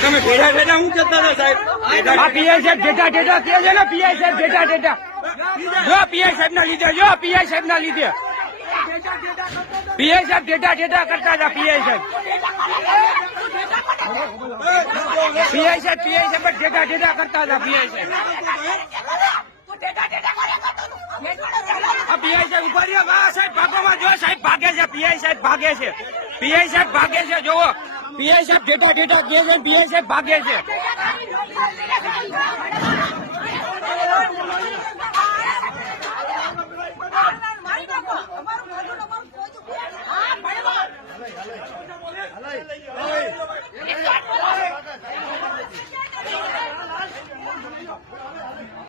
તમે ભેડા ભેડા હું કરતા હતા સાહેબ? પીઆઈ સાહેબ જેઠા જેઠા કે છે ને, પીઆઈ સાહેબ જેઠા જેઠા. જો પીઆઈ સાહેબ ના લીધે, જો પીઆઈ સાહેબ ના લીધે પીઆઈ સાહેબ જેઠા જેઠા કરતા હતા. પીઆઈ સાહેબ જેઠા જેઠા કરતા હતા. પીઆઈ સાહેબ પીઆઈ સાહેબ ઉભા રહ્યા. સાહેબ ભાગોમાં જો સાહેબ ભાગે છે. પીઆઈ સાહેબ ભાગે છે. પીઆઈ સાહેબ ભાગે છે. જોવો પીઆઈ સાહેબ જેઠા જેઠા કે છે, પીઆઈ સાહેબ ભાગે છે.